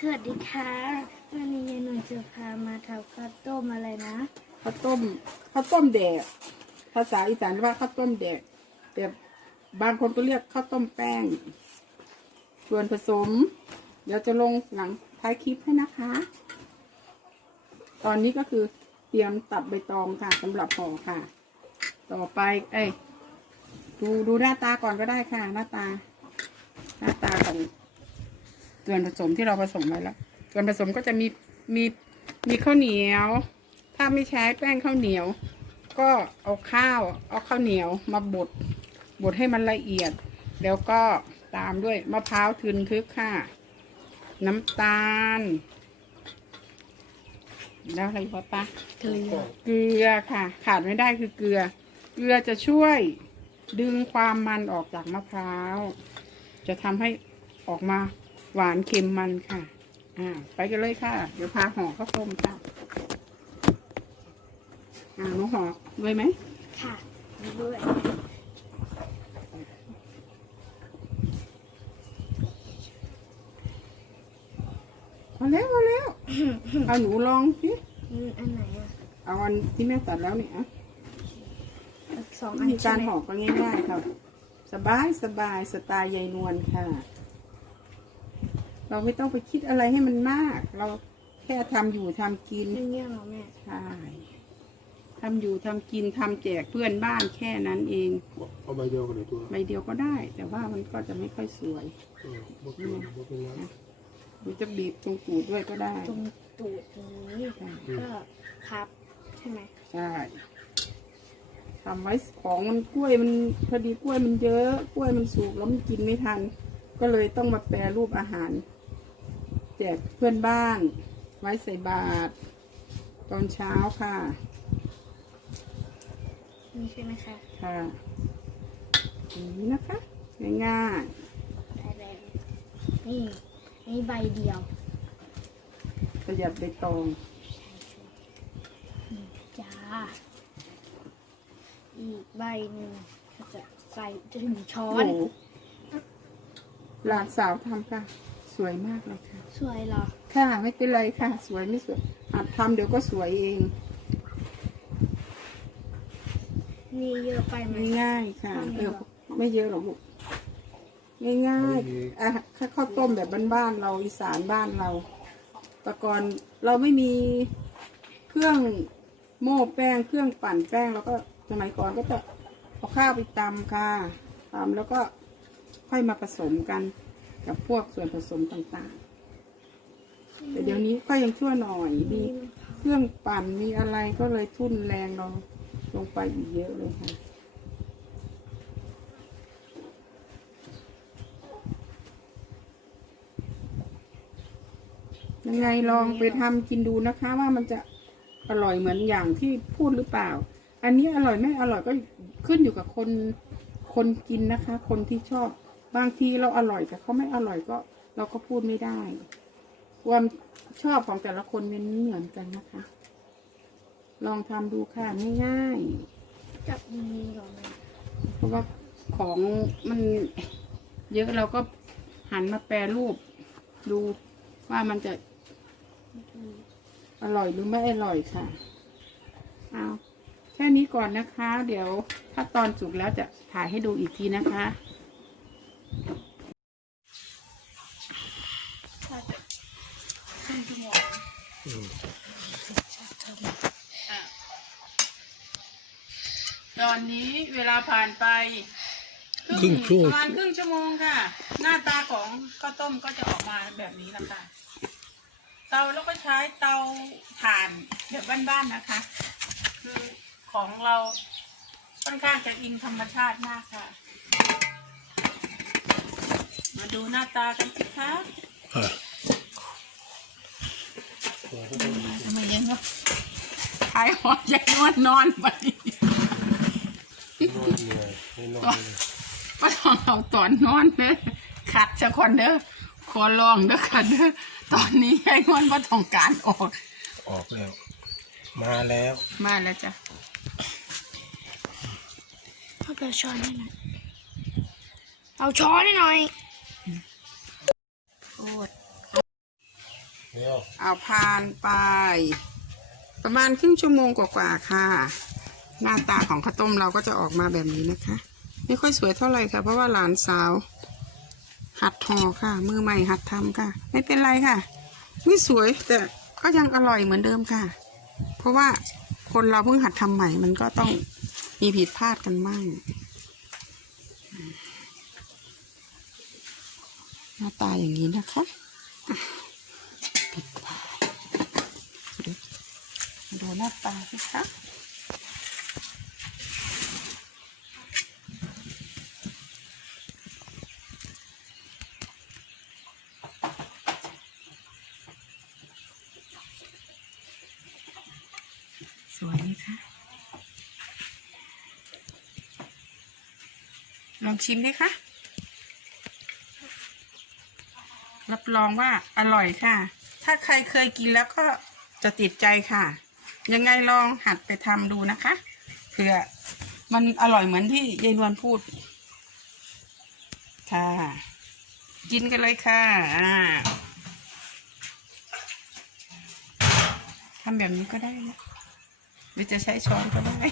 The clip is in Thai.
สวัสดีค่ะวันนี้ยายหนุ่ยจะพามาทำข้าวต้มอะไรนะข้าวต้มข้าวต้มแดกภาษาอีสานเรียกว่าข้าวต้มแดกแต่บางคนก็เรียกข้าวต้มแป้ง ส่วนผสม เดี๋ยวจะลงหลังท้ายคลิปให้นะคะ ตอนนี้ก็คือเตรียมตัดใบตองค่ะสำหรับห่อค่ะ ต่อไป เอ้ยดูดูหน้าตาก่อนก็ได้ค่ะ หน้าตา หน้าตาของ ส่วนผสมที่เราผสมไว้แล้ว ส่วนผสมก็จะมีมีมีข้าวเหนียว ถ้าไม่ใช้แป้งข้าวเหนียว ก็เอาข้าวเอาข้าวเหนียวมาบดบดให้มันละเอียด แล้วก็ตามด้วยมะพร้าวทึนทึกค่ะ น้ำตาล แล้วอะไรวะปะเกลือเกลือค่ะ ขาดไม่ได้คือเกลือ เกลือจะช่วยดึงความมันออกจากมะพร้าว จะทำให้ออกมา หวานเค็มมันค่ะ อ่า ไปกันเลยค่ะ เดี๋ยวพาห่อข้าวต้มค่ะ อ่าหนูห่อด้วยไหมค่ะด้วยพอแล้วพอแล้ว เอาหนูลองสิอืมอันไหนอะเอาอันที่แม่ตัดแล้วเนี่ยอะสองอันมีใช่การไหมห่อก็ง่ายๆค่ะ สบายสบายสไตล์ยายนวลค่ะ เราไม่ต้องไปคิดอะไรให้มันมาก เราแค่ทำอยู่ทำกินอย่างเงี้ยเหรอแม่ใช่ทำอยู่ทำกินทำแจกเพื่อนบ้านแค่นั้นเองเอาใบเดียวกันเลยตัวใบเดียวก็ได้ แต่ว่ามันก็จะไม่ค่อยสวยเออบ่เป็นบ่เป็นไรหรือจะบีบตรงปูดด้วยก็ได้ ตรงตูดนี้ใช่ก็พับใช่ไหมใช่ทำไว้ของมันกล้วยมันพอดีกล้วยมันเยอะ กล้วยมันสุกแล้วมันกินไม่ทัน ก็เลยต้องมาแปรรูปอาหาร แจกเพื่อนบ้าน ไว้ใส่บาตรตอนเช้าค่ะ นี่ใช่ไหมคะค่ะอย่างนี้นะคะ ง่ายได้แล้วนี่นี่ใบเดียวๆประหยัดใบตองจ้าอีกใบหนึ่งก็จะใส่ถึงช้อโอ้น โหหลานสาวทำค่ะ สวยมากเลยค่ะ สวยเหรอ ค่ะไม่เป็นไรค่ะ สวยไม่สวยหัดทำเดี๋ยวก็สวยเอง มีเยอะไปไหม ง่ายๆค่ะทำเอเยออะไม่เยอะหรอกลูกง่ายๆอะแค่ข้าวต้มแบบบ้านๆเราอีสานบ้านเราแต่ก่อนเราไม่มีเครื่องโม่แป้งเครื่องปั่นแป้งแล้วก็สมัยก่อนก็จะเอาข้าวไปตำค่ะตำแล้วก็ค่อยมาผสมกัน กับพวกส่วนผสมต่างๆ แต่เดี๋ยวนี้ก็ยังชั่วหน่อยมีเครื่องปั่นมีอะไรก็เลยทุ่นแรงเราลงไปอีกเยอะเลยค่ะยังไงลองไปทำกินดูนะคะว่ามันจะอร่อยเหมือนอย่างที่พูดหรือเปล่า อันนี้อร่อยไม่อร่อยก็ขึ้นอยู่กับคนคนกินนะคะ คนที่ชอบ บางทีเราอร่อยแต่เขาไม่อร่อยก็ เราก็พูดไม่ได้ ความชอบของแต่ละคนมันไม่เหมือนกันนะคะ ลองทำดูค่ะง่ายๆจับมือเหรอแม่เพราะว่าของมันเยอะเราก็หันมาแปรรูป ดูว่ามันจะอร่อยหรือไม่อร่อยค่ะเอาแค่นี้ก่อนนะคะ เดี๋ยวถ้าตอนสุกแล้วจะถ่ายให้ดูอีกทีนะคะ ตอนนี้เวลาผ่านไปครึ่งชั่ว ประมาณครึ่งชั่วโมงค่ะ หน้าตาของข้าวต้มก็จะออกมาแบบนี้ละค่ะ เตาแล้วก็ใช้เตาถ่านแบบบ้านๆนะคะ คือของเราค่อนข้างจะอิงธรรมชาติมากค่ะ มาดูหน้าตากันสิคะอะทำไมยังเนาะขายหอยยังนอนนอนไปนอนเนี่ยไม่นอนเลยก็ต้องเอาตอนนอนเด้อขัดสักคนเด้อขอลองเด้อค่ะเด้อตอนนี้ไอ้งอนว่าต้องการออก ออกแล้ว มาแล้วมาแล้วจ้ะเอาไปช้อนให้หน่อยเอาช้อนให้หน่อย เอาผ่านไป ประมาณครึ่งชั่วโมงกว่าๆค่ะ หน้าตาของข้าวต้มเราก็จะออกมาแบบนี้นะคะ ไม่ค่อยสวยเท่าไหร่ค่ะ เพราะว่าหลานสาว หัดห่อค่ะ มือใหม่หัดทำค่ะ ไม่เป็นไรค่ะ ไม่สวยแต่ก็ยังอร่อยเหมือนเดิมค่ะ เพราะว่าคนเราเพิ่งหัดทำใหม่มันก็ต้องมีผิดพลาดกันมั่งหน้าตาอย่างนี้นะคะอะปิดฝาดูดู หน้าตาสิคะสวยไหมคะ ลองชิมดิคะ รับรองว่าอร่อยค่ะ ถ้าใครเคยกินแล้วก็จะติดใจค่ะ ยังไงลองหัดไปทำดูนะคะเผื่อมันอร่อยเหมือนที่ยายนวลพูด ค่ะ กินกันเลยค่ะอ่าทำแบบนี้ก็ได้นะหรือจะใช้ช้อนก็ได้